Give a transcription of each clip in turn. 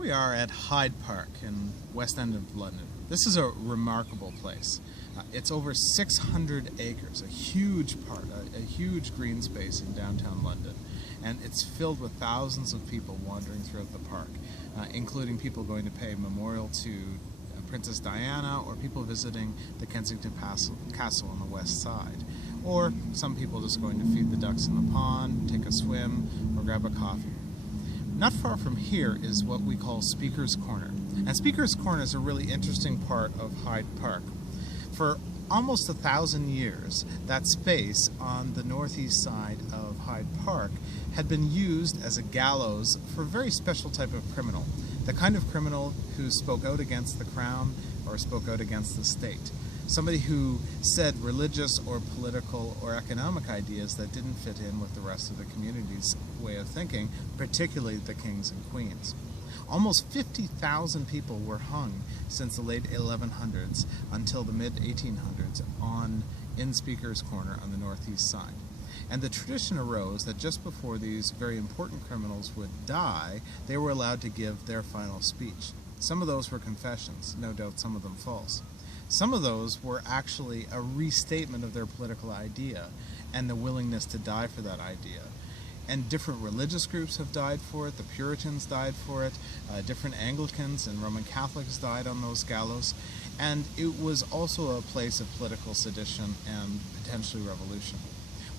we are at Hyde Park in West End of London. This is a remarkable place. It's over 600 acres, a huge park, a huge green space in downtown London. And it's filled with thousands of people wandering throughout the park, including people going to pay memorial to Princess Diana, or people visiting the Kensington Castle on the west side. Or some people just going to feed the ducks in the pond, take a swim, or grab a coffee. Not far from here is what we call Speaker's Corner. And Speaker's Corner is a really interesting part of Hyde Park. For almost 1,000 years, that space on the northeast side of Hyde Park had been used as a gallows for a very special type of criminal. The kind of criminal who spoke out against the crown or spoke out against the state. Somebody who said religious or political or economic ideas that didn't fit in with the rest of the community's way of thinking, particularly the kings and queens. Almost 50,000 people were hung since the late 1100s until the mid-1800s in Speaker's Corner on the northeast side. And the tradition arose that just before these very important criminals would die, they were allowed to give their final speech. Some of those were confessions, no doubt some of them false. Some of those were actually a restatement of their political idea and the willingness to die for that idea. And different religious groups have died for it. The Puritans died for it. Different Anglicans and Roman Catholics died on those gallows. And it was also a place of political sedition and potentially revolution.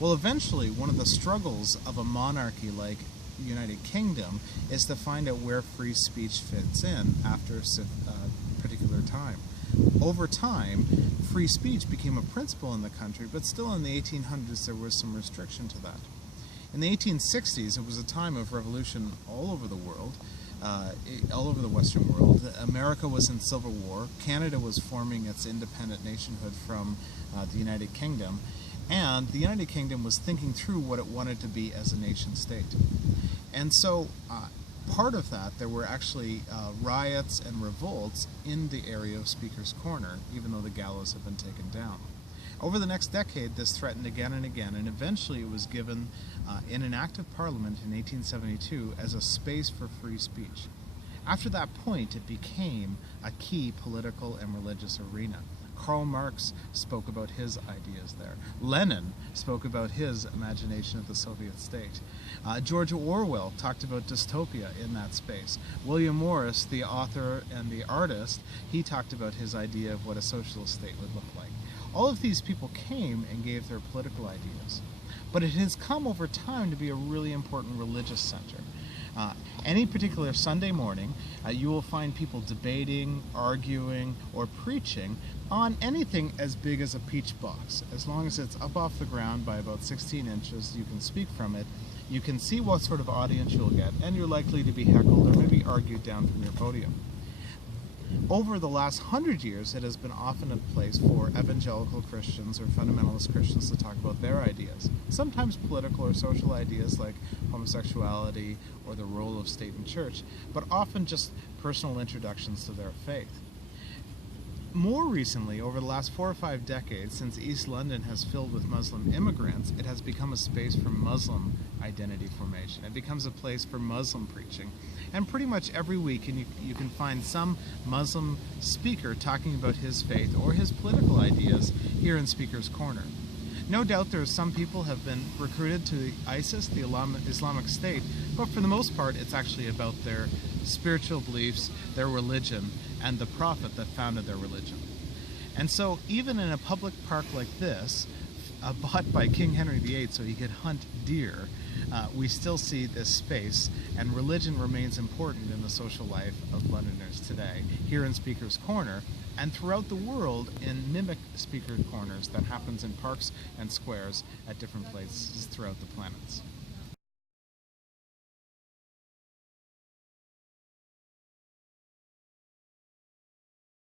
Well, eventually, one of the struggles of a monarchy like the United Kingdom is to find out where free speech fits in after a particular time. Over time, free speech became a principle in the country, but still in the 1800s there was some restriction to that. In the 1860s, it was a time of revolution all over the world, all over the Western world. America was in civil war. Canada was forming its independent nationhood from the United Kingdom. And the United Kingdom was thinking through what it wanted to be as a nation state. And so part of that, there were actually riots and revolts in the area of Speaker's Corner, even though the gallows had been taken down. Over the next decade, this threatened again and again, and eventually it was given in an act of Parliament in 1872 as a space for free speech. After that point, it became a key political and religious arena. Karl Marx spoke about his ideas there. Lenin spoke about his imagination of the Soviet state. George Orwell talked about dystopia in that space. William Morris, the author and the artist, he talked about his idea of what a socialist state would look like. All of these people came and gave their political ideas. But it has come over time to be a really important religious center. Any particular Sunday morning, you will find people debating, arguing, or preaching on anything as big as a peach box. As long as it's up off the ground by about 16 inches, you can speak from it, you can see what sort of audience you'll get, and you're likely to be heckled or maybe argued down from your podium. Over the last 100 years, it has been often a place for evangelical Christians or fundamentalist Christians to talk about their ideas. Sometimes political or social ideas like homosexuality or the role of state and church, but often just personal introductions to their faith. More recently, over the last 4 or 5 decades, since East London has filled with Muslim immigrants, it has become a space for Muslim identity formation. It becomes a place for Muslim preaching. And pretty much every week you can find some Muslim speaker talking about his faith or his political ideas here in Speaker's Corner. No doubt there are some people have been recruited to ISIS, the Islamic State, but for the most part it's actually about their spiritual beliefs, their religion, and the prophet that founded their religion. And so even in a public park like this, bought by King Henry VIII so he could hunt deer, we still see this space, and religion remains important in the social life of Londoners today, here in Speaker's Corner, and throughout the world in mimic Speaker Corners that happens in parks and squares at different places throughout the planets.